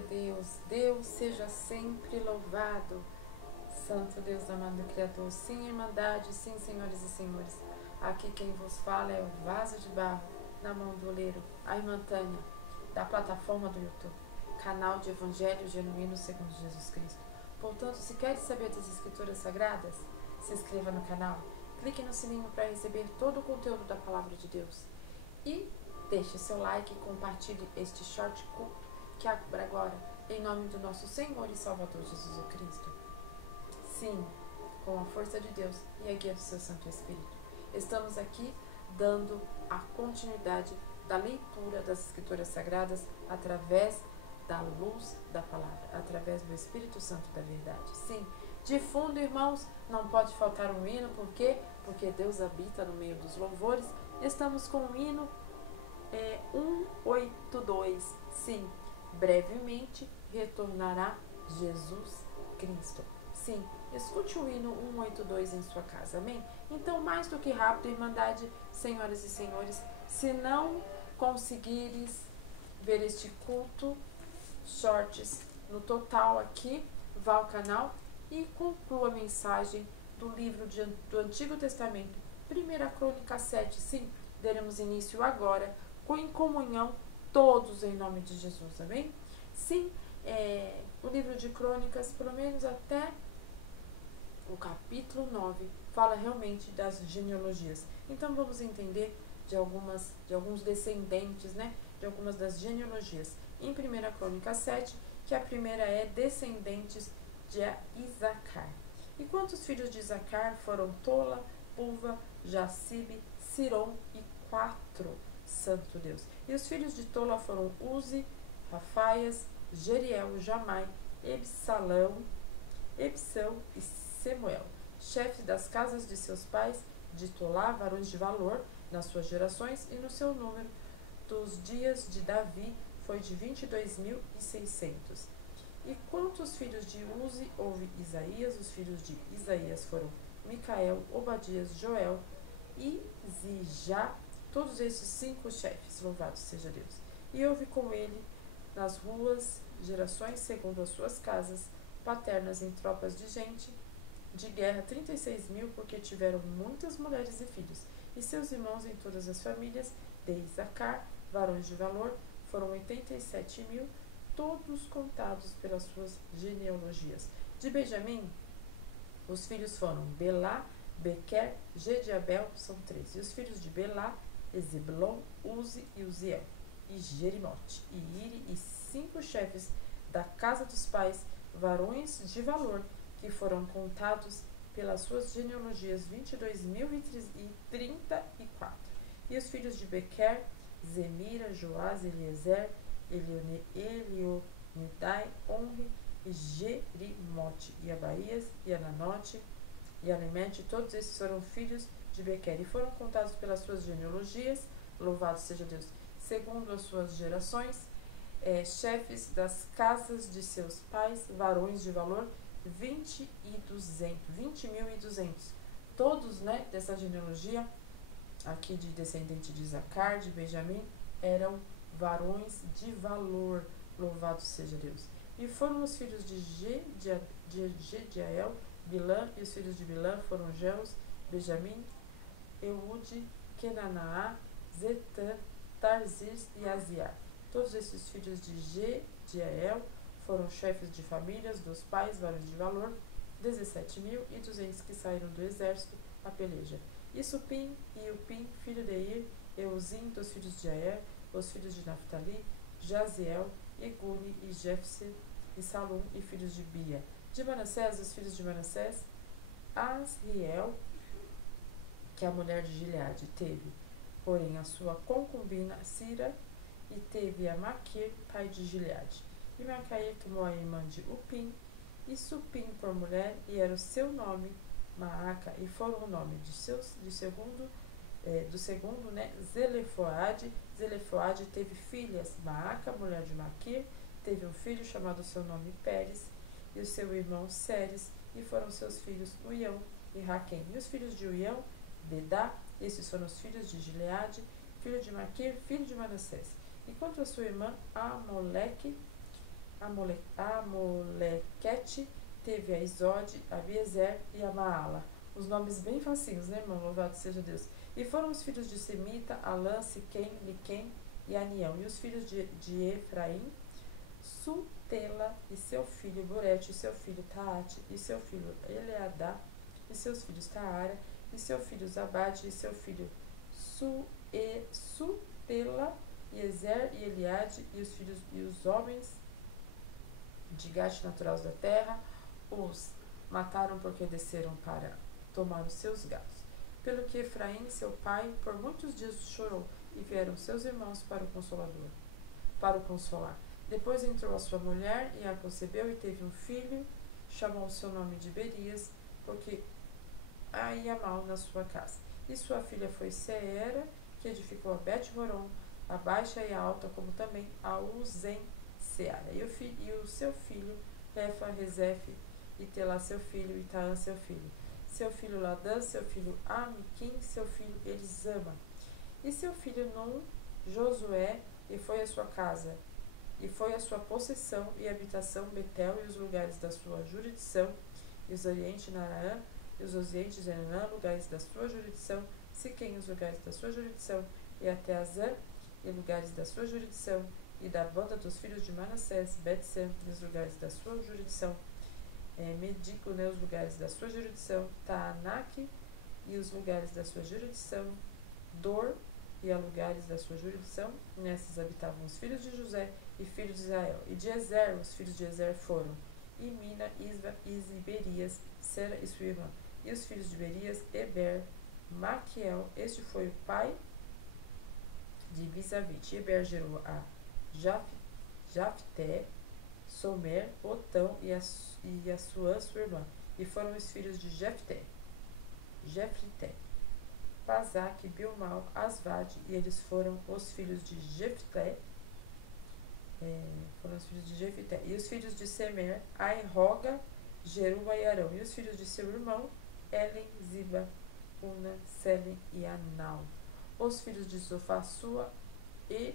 Glória a Deus. Deus seja sempre louvado. Santo Deus amado Criador. Sim, Irmandade, sim, senhoras e senhores. Aqui quem vos fala é o vaso de barro na mão do oleiro, a irmã Tânia, da plataforma do YouTube, canal de Evangelho Genuíno segundo Jesus Cristo. Portanto, se quer saber das Escrituras Sagradas, se inscreva no canal, clique no sininho para receber todo o conteúdo da Palavra de Deus e deixe seu like e compartilhe este short culto que abre agora, em nome do nosso Senhor e Salvador Jesus Cristo. Sim, com a força de Deus e a guia do seu Santo Espírito. Estamos aqui dando a continuidade da leitura das Escrituras Sagradas através da luz da palavra, através do Espírito Santo da verdade. Sim, de fundo, irmãos, não pode faltar um hino, por quê? Porque Deus habita no meio dos louvores. Estamos com o hino 182. Sim, brevemente retornará Jesus Cristo. Sim, escute o hino 182 em sua casa, amém? Então, mais do que rápido, Irmandade, senhoras e senhores, se não conseguires ver este culto, shorts no total aqui, vá ao canal e conclua a mensagem do livro do Antigo Testamento, 1 Crônica 7. Sim, daremos início agora, em comunhão, todos em nome de Jesus, amém? Sim, o livro de Crônicas, pelo menos até o capítulo 9, fala realmente das genealogias. Então vamos entender de alguns descendentes, né? De algumas das genealogias. Em 1 Crônica 7, que a primeira é descendentes de Isacar. E quantos filhos de Isacar foram Tola, Puva, Jacibe, Sirom e 4? Santo Deus. E os filhos de Tola foram Uzi, Rafaias, Jeriel, Jamai, Ebsão e Semuel, chefes das casas de seus pais, de Tolá, varões de valor nas suas gerações, e no seu número dos dias de Davi foi de 22.600. E quantos filhos de Uzi houve Isaías? Os filhos de Isaías foram Micael, Obadias, Joel e Zijá, todos esses 5 chefes, louvado seja Deus. E houve com ele nas ruas gerações segundo as suas casas paternas em tropas de gente de guerra 36.000, porque tiveram muitas mulheres e filhos. E seus irmãos em todas as famílias de Isacar, varões de valor, foram 87.000, todos contados pelas suas genealogias. De Benjamim, os filhos foram Belá, Bequer, Gediabel, são 3. E os filhos de Belá, Ezeblon, Uzi e Uziel, e Jerimote, e Iri, e 5 chefes da casa dos pais, varões de valor, que foram contados pelas suas genealogias 22.034. E os filhos de Bequer, Zemira, Joás, Eliezer, Elionidai, Onri, e Jerimote, e Abaías, e Ananote, e Alemete, todos esses foram filhos de Bequer, e foram contados pelas suas genealogias, louvado seja Deus, segundo as suas gerações, chefes das casas de seus pais, varões de valor, 20.200, todos, né, dessa genealogia aqui de descendente de Isacar, de Benjamim, eram varões de valor, louvado seja Deus. E foram os filhos de Gediael, Bilã, e os filhos de Bilã foram Geus, Benjamim, Eude, Kenanaá, Zetã, Tarzis e Aziar. Todos esses filhos de Gediael foram chefes de famílias dos pais, varões de valor, 17.200 que saíram do exército a peleja. E Supim e Upim, filho de Ir, Euzim, dos filhos de Aer, os filhos de Naphtali, Jaziel, Egune e Jefse, e Salum, e filhos de Bia. De Manassés, os filhos de Manassés, Asriel, que a mulher de Gileade teve, porém a sua concubina Sira, e teve a Maquir, pai de Gileade. E Macair tomou a irmã de Upim, e Supim por mulher, e era o seu nome Maaca, e foram o nome do segundo, né, Zelefoade. Zelefoade teve filhas, Maaca, mulher de Maquir, teve um filho chamado seu nome Pérez, e o seu irmão Séres, e foram seus filhos Uião e Raquém. E os filhos de Uião, Bedá, esses foram os filhos de Gileade, filho de Maquir, filho de Manassés. E quanto a sua irmã Amoleque, Amolequete teve a Isode, a Abiezer e a Maala. Os nomes bem facinhos, né, irmão? Louvado seja Deus. E foram os filhos de Semita, Alã, Siquém, Liquém e Anião. E os filhos de Efraim, Sutela e seu filho Borete, e seu filho Taate, e seu filho Eleadá, e seus filhos Taara, e seu filho Zabade, e seu filho Sutela, e Ezer e Eliade, e os filhos e os homens de Gate naturais da terra, os mataram porque desceram para tomar os seus gados. Pelo que Efraim, seu pai, por muitos dias chorou, e vieram seus irmãos para o consolar. Depois entrou a sua mulher, e a concebeu, e teve um filho, chamou o seu nome de Berias, porque ia mal na sua casa. E sua filha foi Seera, que edificou a Bet-Horon, a baixa e a alta, como também a Uzen-Seara. E o seu filho, Refa, Rezefe, e Telá seu filho, e Taã seu filho. Seu filho Ladã, seu filho Amiquim, seu filho Elisama. E seu filho Num, Josué, e foi a sua casa, e foi a sua possessão e habitação Betel e os lugares da sua jurisdição, e os orientes Naraã, e os osientes de Anã, lugares da sua jurisdição, Siquém, os lugares da sua jurisdição, e até Azã, e lugares da sua jurisdição, e da banda dos filhos de Manassés, Bet-Sem, e os lugares da sua jurisdição, Medico, os lugares da sua jurisdição, Taanac, e os lugares da sua jurisdição, Dor, e a lugares da sua jurisdição. Nessas habitavam os filhos de José e filhos de Israel. E de Ezer, os filhos de Ezer foram Imina, Isba, Izi, Berias, Sera e sua irmã. E os filhos de Berias, Eber, Maquiel. Este foi o pai de Bizavite. Eber gerou a Jafté, Somer, Otão e a sua irmã. E foram os filhos de Jefté, Pazac, Bilmal, Asvad, e eles foram os filhos de Jefté, e os filhos de Semer, Airoga, Jeruba e Arão, e os filhos de seu irmão, Elen, Ziba, Una, Selen e Anal. Os filhos de Zofá, Sua e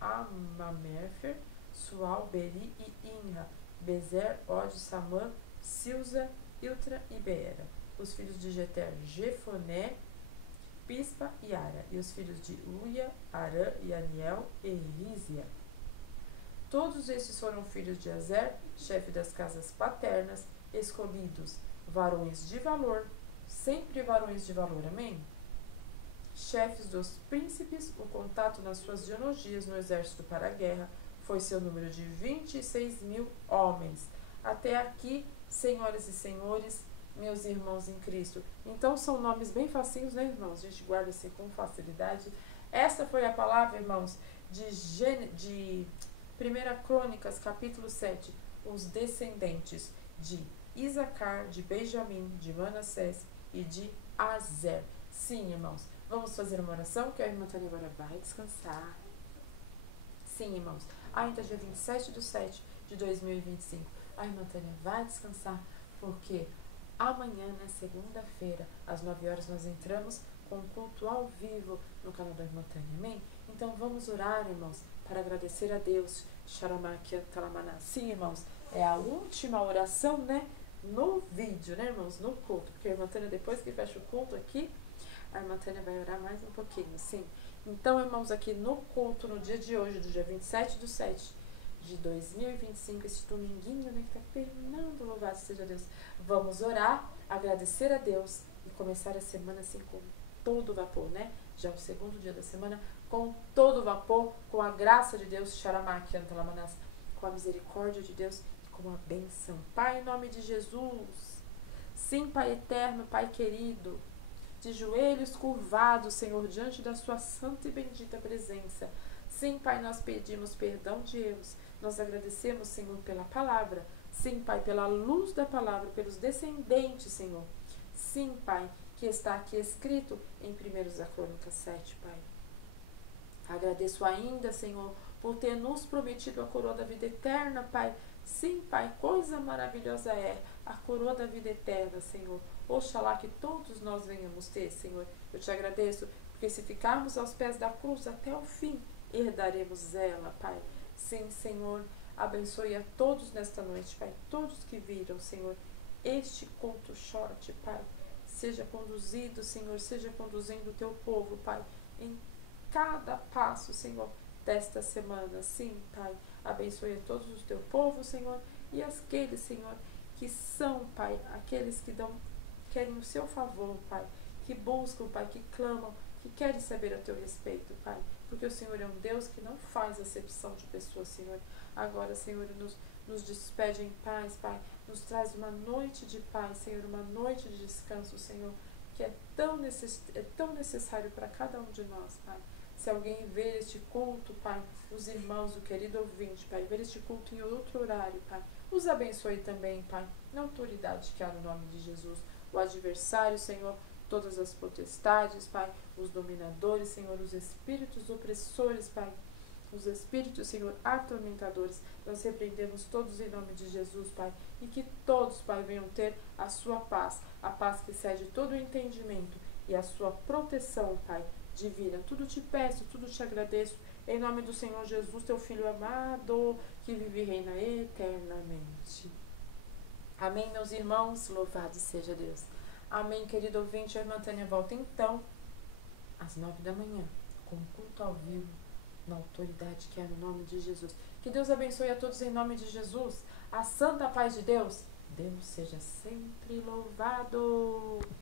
Amamerfer, Sual, Beri e Inra, Bezer, Od, Samã, Silza, Iltra e Beera. Os filhos de Jeter, Jefoné, Pispa e Ara, e os filhos de Uia, Arã e Aniel e Rízia. Todos estes foram filhos de Azer, chefe das casas paternas, escolhidos, varões de valor, sempre varões de valor, amém? Chefes dos príncipes, o contato nas suas genealogias no exército para a guerra foi seu número de 26.000 homens. Até aqui, senhoras e senhores, meus irmãos em Cristo. Então são nomes bem facinhos, né, irmãos? A gente guarda assim com facilidade. Essa foi a palavra, irmãos, de 1 Crônicas, capítulo 7. Os descendentes de Isacar, de Benjamim, de Manassés e de Azer. Sim, irmãos. Vamos fazer uma oração, que a irmã Tânia agora vai descansar. Sim, irmãos. Ainda dia 27/7/2025. A irmã Tânia vai descansar, porque amanhã, na segunda-feira, às 9 horas, nós entramos com culto ao vivo no canal da irmã Tânia, amém? Então vamos orar, irmãos, para agradecer a Deus. Sim, irmãos, é a última oração, né? No vídeo, né, irmãos? No culto, porque a irmã Tânia, depois que fecha o culto aqui, a irmã Tânia vai orar mais um pouquinho, sim. Então, irmãos, aqui no culto, no dia de hoje, do dia 27/7/2025, esse dominguinho, né, que tá terminando, louvado seja Deus. Vamos orar, agradecer a Deus e começar a semana assim com todo vapor, né? Já o segundo dia da semana, com todo vapor, com a graça de Deus, com a misericórdia de Deus, com a benção. Pai, em nome de Jesus. Sim, Pai eterno, Pai querido, de joelhos curvados, Senhor, diante da sua santa e bendita presença. Sim, Pai, nós pedimos perdão de erros. Nós agradecemos, Senhor, pela palavra. Sim, Pai, pela luz da palavra, pelos descendentes, Senhor. Sim, Pai, que está aqui escrito em 1 Crônicas 7, Pai. Agradeço ainda, Senhor, por ter nos prometido a coroa da vida eterna, Pai. Sim, Pai, coisa maravilhosa é a coroa da vida eterna, Senhor. Oxalá que todos nós venhamos ter, Senhor. Eu te agradeço, porque se ficarmos aos pés da cruz até o fim, herdaremos ela, Pai. Sim, Senhor, Abençoe a todos nesta noite, Pai. Todos que viram, Senhor, este culto short, Pai. Seja conduzido, Senhor, seja conduzindo o teu povo, Pai, em cada passo, Senhor, desta semana. Sim, Pai. Abençoe a todos os teu povo, Senhor, e aqueles, Senhor, que são, Pai, aqueles que querem o seu favor, Pai, que buscam, Pai, que clamam, que querem saber a teu respeito, Pai, porque o Senhor é um Deus que não faz acepção de pessoas, Senhor. Agora, Senhor, nos despede em paz, Pai, nos traz uma noite de paz, Senhor, uma noite de descanso, Senhor, que é tão necessário para cada um de nós, Pai. Se alguém ver este culto, Pai, os irmãos, o querido ouvinte, Pai, ver este culto em outro horário, Pai, os abençoe também, Pai, na autoridade que há no nome de Jesus. O adversário, Senhor, todas as potestades, Pai, os dominadores, Senhor, os espíritos opressores, Pai, os espíritos, Senhor, atormentadores, nós repreendemos todos em nome de Jesus, Pai, e que todos, Pai, venham ter a sua paz, a paz que excede todo o entendimento e a sua proteção, Pai, divina. Tudo te peço, tudo te agradeço, em nome do Senhor Jesus, teu Filho amado, que vive e reina eternamente. Amém, meus irmãos, louvado seja Deus. Amém, querido ouvinte, a irmã Tânia volta então, às 9 da manhã, com culto ao vivo, na autoridade que é no nome de Jesus. Que Deus abençoe a todos em nome de Jesus. A santa paz de Deus. Deus seja sempre louvado.